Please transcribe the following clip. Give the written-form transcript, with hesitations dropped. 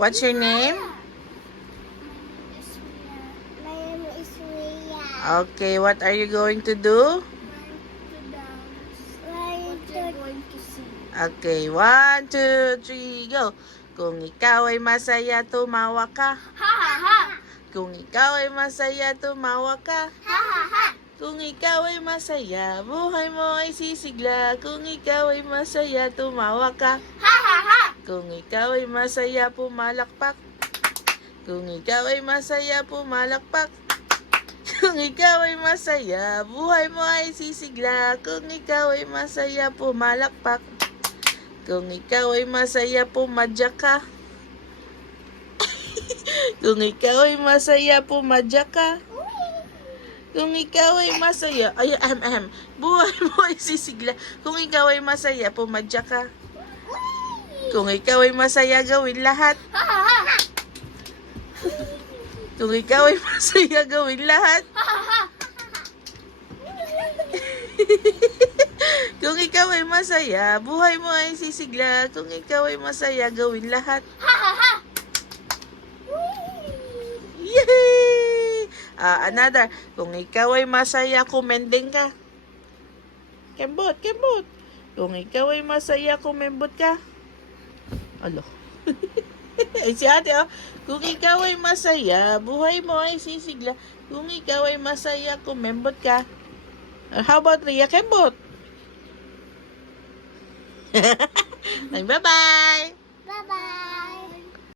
What's your name? My name is Ria. Okay, what are you going to do? Going to see. Okay, 1, 2, 3, go! Kung ikaw ay masaya, tumawa ka. Ha ha ha. Kung ikaw ay masaya, tumawa ka. Ha ha ha. Kung ikaw ay masaya, buhay mo ay sisigla. Kung ikaw ay masaya, tumawa ka. Ha ha ha. Kung ikaw ay masaya, pumalakpak. Kung ikaw ay masaya, pumalakpak. Kung ikaw ay masaya, buhay mo ay sisigla. Kung ikaw ay masaya, pumalakpak. Kung ikaw ay masaya, pumadyak ka. Kung ikaw ay masaya, pumadyak ka. Kung ikaw ay masaya, buhay mo ay sisigla. Kung ikaw ay masaya, pumadyak ka. Kung ikaw ay masaya, gawin lahat. Ha ha ha. Kung ikaw ay masaya, gawin lahat. Ha ha ha. Kung ikaw ay masaya, buhay mo ay sisigla. Kung ikaw ay masaya, gawin lahat. Ha ha ha. Yay! Another. Kung ikaw ay masaya, kumending ka. Kembot, kembot. Kung ikaw ay masaya, kumembot ka. Alo. Ay, si ate, oh. Kung ikaw ay masaya, buhay mo ay sisigla. Kung ikaw ay masaya, kumembot ka. How about Ria? Kembot. Bye-bye. Bye bye.